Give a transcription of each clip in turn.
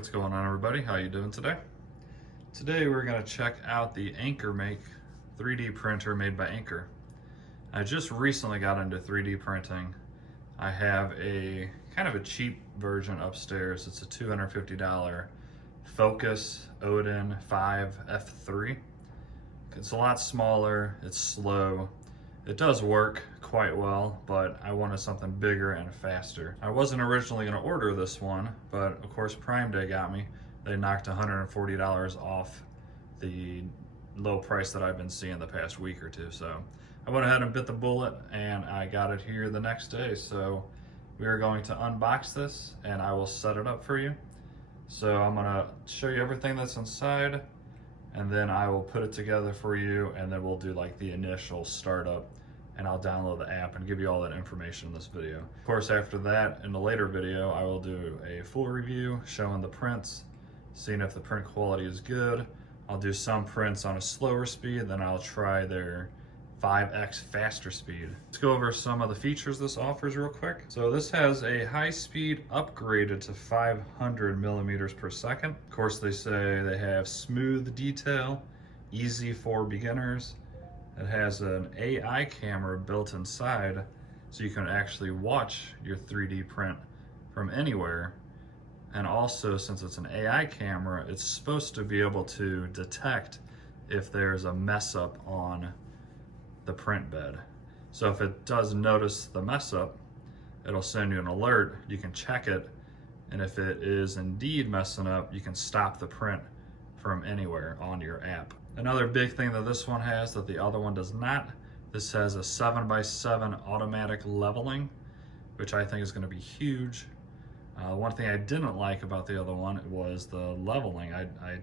what's going on everybody? How you doing today? Today we're going to check out the AnkerMake 3D printer made by Anker. I just recently got into 3D printing. I have a kind of a cheap version upstairs. It's a $250 Focus Odin 5 F3. It's a lot smaller, it's slow. It does work quite well, but I wanted something bigger and faster. I wasn't originally going to order this one, but of course Prime Day got me. They knocked $140 off the low price that I've been seeing the past week or two. So I went ahead and bit the bullet and I got it here the next day. So we are going to unbox this and I will set it up for you. So I'm going to show you everything that's inside, and then I will put it together for you, and then we'll do like the initial startup, and I'll download the app and give you all that information in this video. Of course, after that, in the later video, I will do a full review showing the prints, seeing if the print quality is good. I'll do some prints on a slower speed, then I'll try their 5x faster speed. Let's go over some of the features this offers real quick. So this has a high speed upgraded to 500 millimeters per second. Of course, they say they have smooth detail, easy for beginners. It has an AI camera built inside, so you can actually watch your 3D print from anywhere. And also, since it's an AI camera, it's supposed to be able to detect if there's a mess up on the print bed. So if it does notice the mess up, it'll send you an alert. You can check it, and if it is indeed messing up, you can stop the print from anywhere on your app. Another big thing that this one has that the other one does not, this has a 7x7 automatic leveling, which I think is going to be huge. One thing I didn't like about the other one was the leveling. I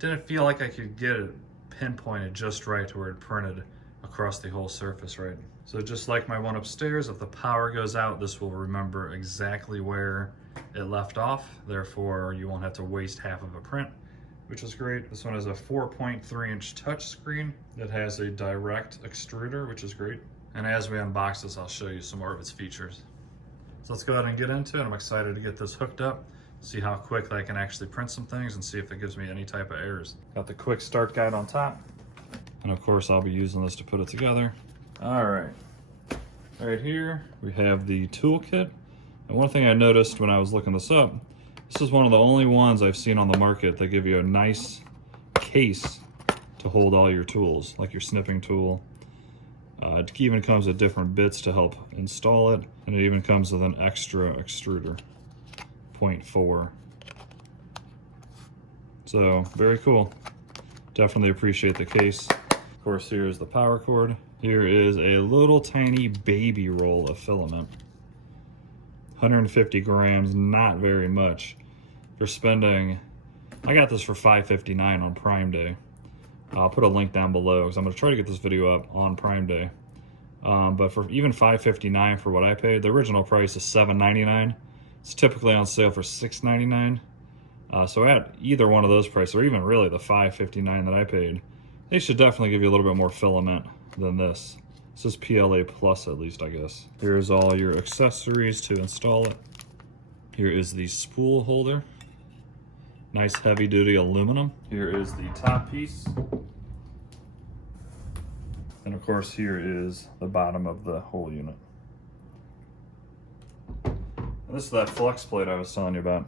didn't feel like I could get it pinpointed just right to where it printed across the whole surface right. So just like my one upstairs, if the power goes out, this will remember exactly where it left off. Therefore, you won't have to waste half of a print, which is great. This one has a 4.3-inch touchscreen that has a direct extruder, which is great. And as we unbox this, I'll show you some more of its features. So let's go ahead and get into it. I'm excited to get this hooked up, see how quick I can actually print some things, and see if it gives me any type of errors. Got the quick start guide on top. And of course, I'll be using this to put it together. All right, right here, we have the toolkit. And one thing I noticed when I was looking this up, this is one of the only ones I've seen on the market that give you a nice case to hold all your tools, like your snipping tool. It even comes with different bits to help install it. And it even comes with an extra extruder, 0.4. So, very cool. Definitely appreciate the case. Of course, here's the power cord. Here is a little tiny baby roll of filament. 150 grams, not very much. You're spending, I got this for $5.59 on Prime Day. I'll put a link down below because I'm gonna try to get this video up on Prime Day. But for even $5.59 for what I paid, the original price is $7.99. It's typically on sale for $6.99. So at either one of those prices, or even really the $5.59 that I paid, they should definitely give you a little bit more filament than this. This is PLA plus, at least, I guess. Here's all your accessories to install it. Here is the spool holder. Nice heavy duty aluminum. Here is the top piece. And of course, here is the bottom of the whole unit. And this is that flex plate I was telling you about.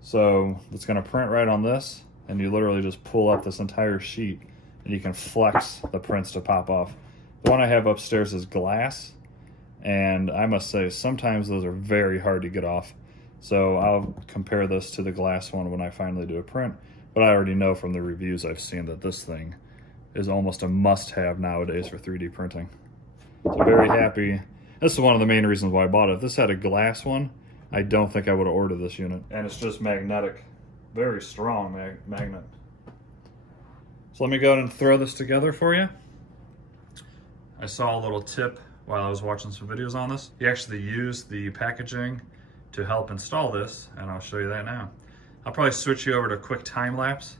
So it's gonna print right on this, and you literally just pull up this entire sheet and you can flex the prints to pop off. The one I have upstairs is glass, and I must say sometimes those are very hard to get off. So I'll compare this to the glass one when I finally do a print, but I already know from the reviews I've seen that this thing is almost a must-have nowadays for 3D printing. So very happy. This is one of the main reasons why I bought it. If this had a glass one, I don't think I would have ordered this unit. And it's just magnetic, very strong magnet. So let me go ahead and throw this together for you. I saw a little tip while I was watching some videos on this. You actually use the packaging to help install this, and I'll show you that now. I'll probably switch you over to quick time lapse,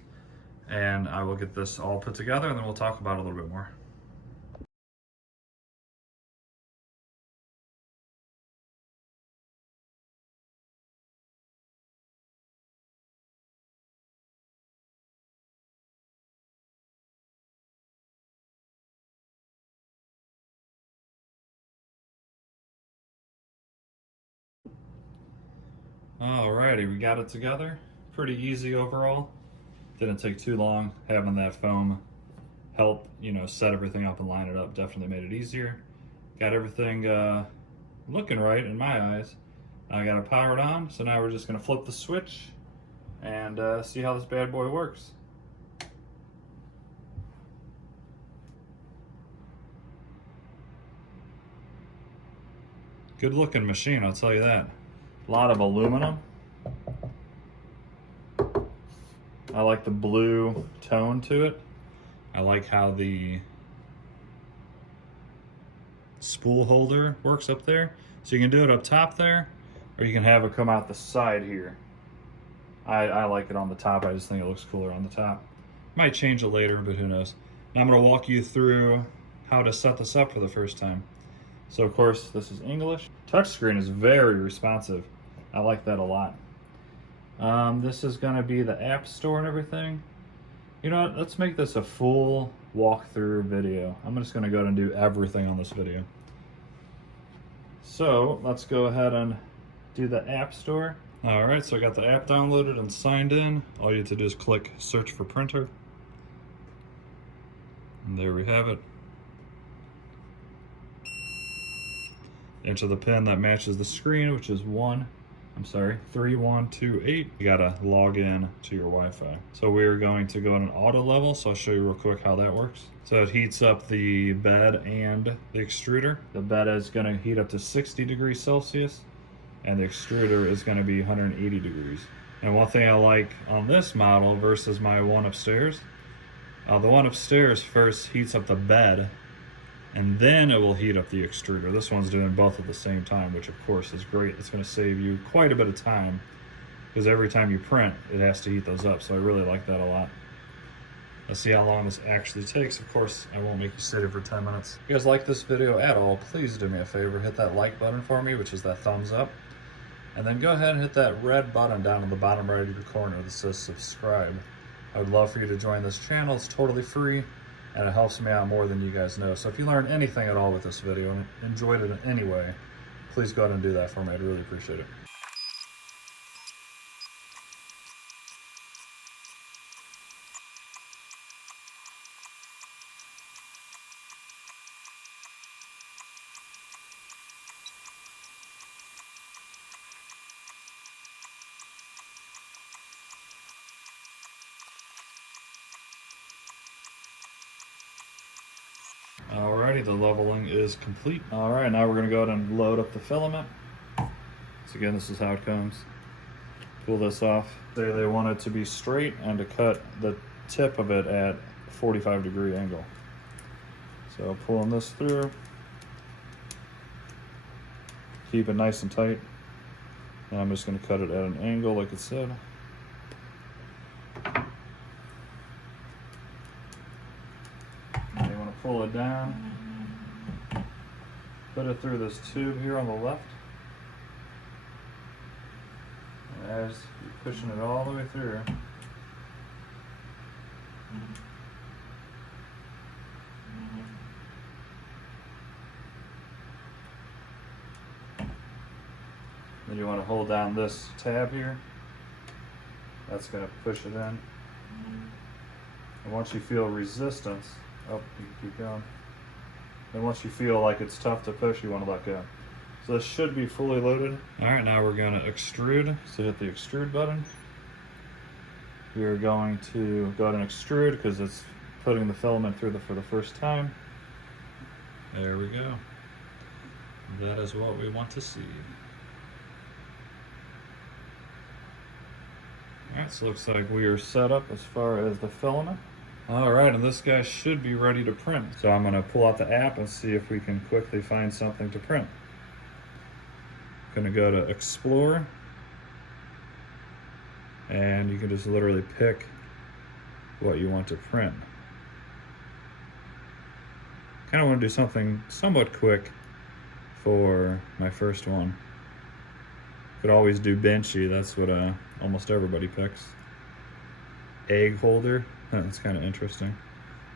and I will get this all put together, and then we'll talk about it a little bit more. Alrighty, we got it together. Pretty easy overall. Didn't take too long. Having that foam help, set everything up and line it up definitely made it easier. Got everything looking right in my eyes. I got it powered on, so now we're just gonna flip the switch and see how this bad boy works. Good looking machine, I'll tell you that. A lot of aluminum. I like the blue tone to it. I like how the spool holder works up there. So you can do it up top there, or you can have it come out the side here. I like it on the top. I just think it looks cooler on the top. Might change it later, but who knows. Now I'm gonna walk you through how to set this up for the first time. So of course, this is English. Touchscreen is very responsive. I like that a lot. This is gonna be the app store and everything. You know what, let's make this a full walkthrough video. I'm just gonna go ahead and do everything on this video. So let's go ahead and do the app store. All right, so I got the app downloaded and signed in. All you have to do is click search for printer. And there we have it. Enter the pin that matches the screen, which is 3128. You gotta log in to your Wi-Fi. So we're going to go on an auto level, so I'll show you real quick how that works. So it heats up the bed and the extruder. The bed is gonna heat up to 60 degrees Celsius, and the extruder is gonna be 180 degrees. And one thing I like on this model versus my one upstairs, the one upstairs first heats up the bed, and then it will heat up the extruder. This one's doing both at the same time, which of course is great. It's gonna save you quite a bit of time, because every time you print, it has to heat those up, so I really like that a lot. Let's see how long this actually takes. Of course, I won't make you sit here for 10 minutes. If you guys like this video at all, please do me a favor, hit that like button for me, which is that thumbs up, and then go ahead and hit that red button down in the bottom right of your corner that says subscribe. I would love for you to join this channel. It's totally free, and it helps me out more than you guys know. So if you learned anything at all with this video and enjoyed it in any way, please go ahead and do that for me. I'd really appreciate it. Alrighty, the leveling is complete. Alright, now we're gonna go ahead and load up the filament. So again, this is how it comes. Pull this off. They want it to be straight and to cut the tip of it at 45-degree angle. So pulling this through. Keep it nice and tight. And I'm just gonna cut it at an angle like it said. Pull it down, put it through this tube here on the left, and as you're pushing it all the way through, then you want to hold down this tab here. That's going to push it in, and once you feel resistance, oh, you can keep going. And once you feel like it's tough to push, you want to let go. So this should be fully loaded. All right, now we're going to extrude. So hit the extrude button. We're going to go ahead and extrude because it's putting the filament through for the first time. There we go. That is what we want to see. All right, so looks like we are set up as far as the filament. All right, and this guy should be ready to print. So I'm gonna pull out the app and see if we can quickly find something to print. Gonna go to Explore, and you can just literally pick what you want to print. Kinda wanna do something somewhat quick for my first one. Could always do Benchy, that's what almost everybody picks. Egg holder. That's kind of interesting.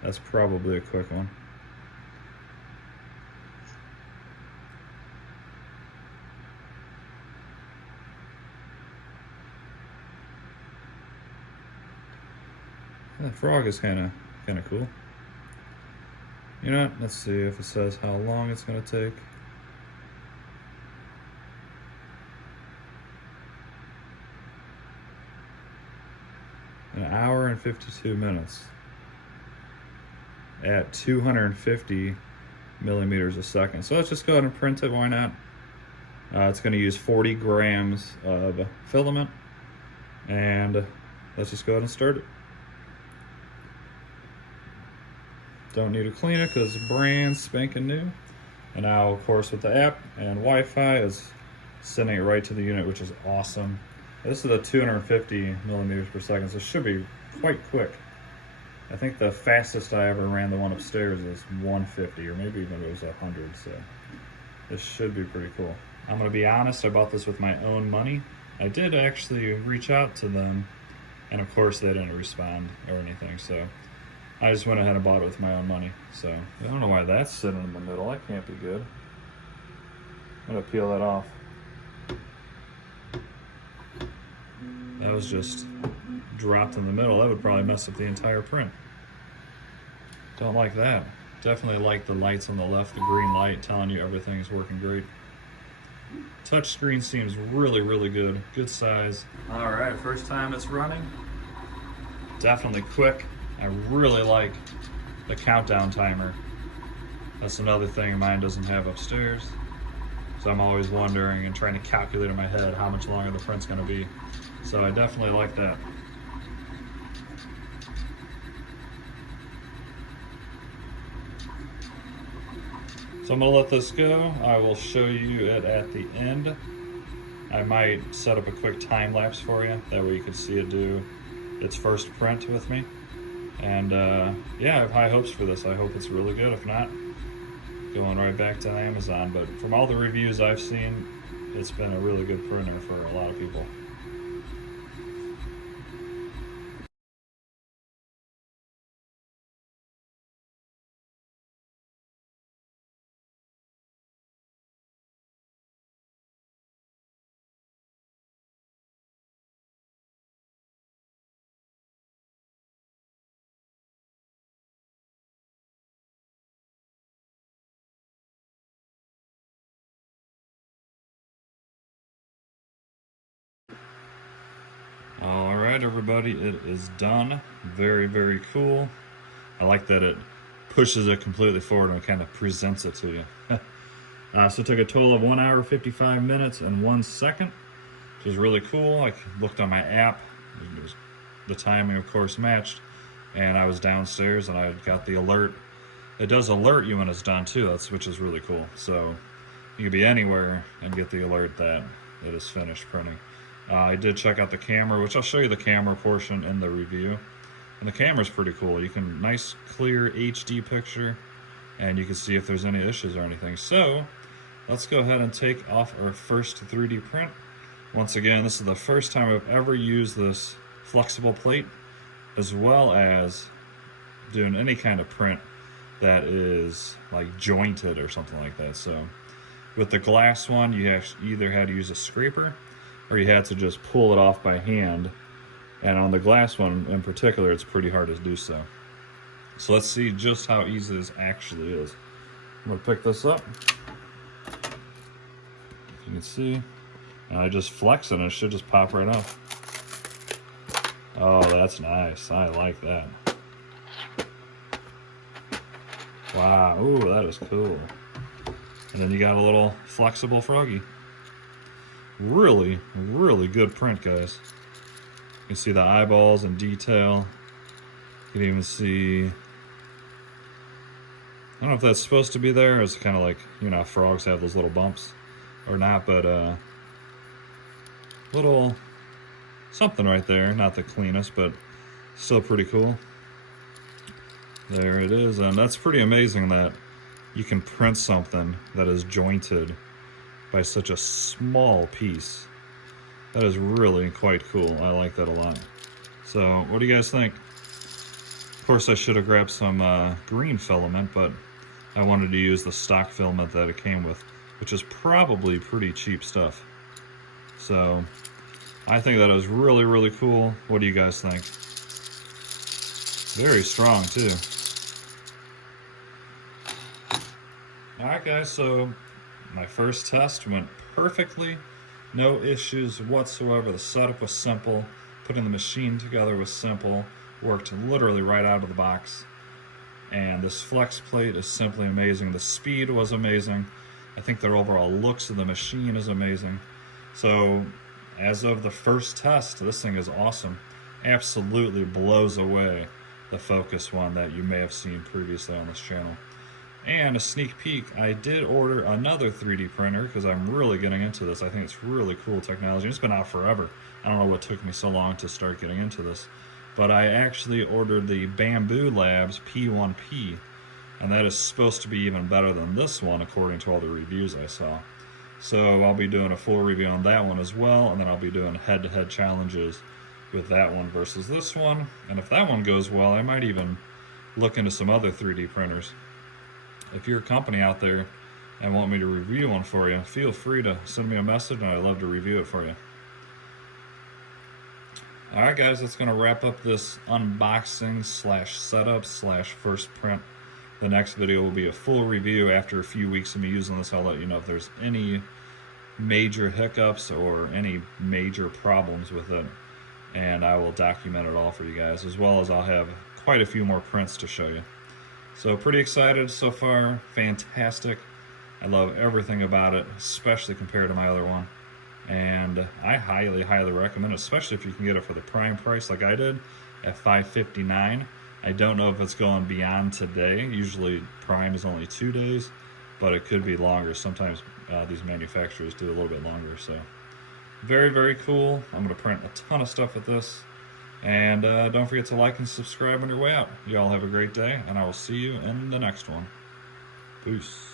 That's probably a quick one. The frog is kind of cool. You know what? Let's see if it says how long it's going to take. An hour and 52 minutes at 250 millimeters a second. So let's just go ahead and print it. Why not? It's going to use 40 grams of filament, and let's just go ahead and start it. Don't need to clean it because it's brand spanking new. And now, of course, with the app and Wi-Fi, is sending it right to the unit, which is awesome. This is a 250 millimeters per second, so it should be quite quick. I think the fastest I ever ran the one upstairs is 150, or maybe even it was 100, so this should be pretty cool. I'm gonna be honest, I bought this with my own money. I did actually reach out to them, and of course they didn't respond or anything, so I just went ahead and bought it with my own money. So I don't know why that's sitting in the middle. That can't be good. I'm gonna peel that off. That was just dropped in the middle. That would probably mess up the entire print. Don't like that. Definitely like the lights on the left, the green light telling you everything's working great. Touch screen seems really, really good. Good size. All right, first time it's running. Definitely quick. I really like the countdown timer. That's another thing mine doesn't have upstairs. So I'm always wondering and trying to calculate in my head how much longer the print's gonna be. So I definitely like that. So I'm gonna let this go. I will show you it at the end. I might set up a quick time lapse for you. That way you can see it do its first print with me. And yeah, I have high hopes for this. I hope it's really good. If not, going right back to Amazon. But from all the reviews I've seen, it's been a really good printer for a lot of people. All right, everybody, it is done. Very, very cool. I like that it pushes it completely forward and kind of presents it to you. So it took a total of 1 hour, 55 minutes, and 1 second, which is really cool. I looked on my app. The timing, of course, matched. And I was downstairs and I got the alert. It does alert you when it's done, too, which is really cool. So you can be anywhere and get the alert that it is finished printing. I did check out the camera, which I'll show you the camera portion in the review. And the camera's pretty cool. You can, nice clear HD picture, and you can see if there's any issues or anything. So let's go ahead and take off our first 3D print. Once again, this is the first time I've ever used this flexible plate, as well as doing any kind of print that is like jointed or something like that. So with the glass one, you either had to use a scraper or you had to just pull it off by hand. And on the glass one in particular, it's pretty hard to do so. So let's see just how easy this actually is. I'm gonna pick this up. You can see, and I just flex it and it should just pop right off. Oh, that's nice. I like that. Wow, ooh, that is cool. And then you got a little flexible froggy. Really, really good print, guys. You can see the eyeballs in detail. You can even see, I don't know if that's supposed to be there. It's kind of like, you know, frogs have those little bumps or not, but little something right there. Not the cleanest, but still pretty cool. There it is, and that's pretty amazing that you can print something that is jointed by such a small piece. That is really quite cool. I like that a lot. So what do you guys think? Of course, I should have grabbed some green filament, but I wanted to use the stock filament that it came with, which is probably pretty cheap stuff. So I think that is really, really cool. What do you guys think? Very strong too. Alright guys, so my first test went perfectly. No issues whatsoever. The setup was simple. Putting the machine together was simple. Worked literally right out of the box. And this flex plate is simply amazing. The speed was amazing. I think the overall looks of the machine is amazing. So as of the first test, this thing is awesome. Absolutely blows away the Focus one that you may have seen previously on this channel. And a sneak peek, I did order another 3D printer because I'm really getting into this. I think it's really cool technology. It's been out forever. I don't know what took me so long to start getting into this. But I actually ordered the Bamboo Labs P1P, and that is supposed to be even better than this one according to all the reviews I saw. So I'll be doing a full review on that one as well, and then I'll be doing head-to-head challenges with that one versus this one. And if that one goes well, I might even look into some other 3D printers. If you're a company out there and want me to review one for you, feel free to send me a message and I'd love to review it for you. Alright guys, that's going to wrap up this unboxing slash setup slash first print. The next video will be a full review after a few weeks of me using this. I'll let you know if there's any major hiccups or any major problems with it. And I will document it all for you guys, as well as I'll have quite a few more prints to show you. So pretty excited so far, fantastic. I love everything about it, especially compared to my other one. And I highly, highly recommend it, especially if you can get it for the prime price like I did at $559. I don't know if it's going beyond today. Usually prime is only 2 days, but it could be longer. Sometimes these manufacturers do a little bit longer. So very, very cool. I'm going to print a ton of stuff with this. And don't forget to like and subscribe on your way out. Y'all have a great day, and I will see you in the next one. Peace.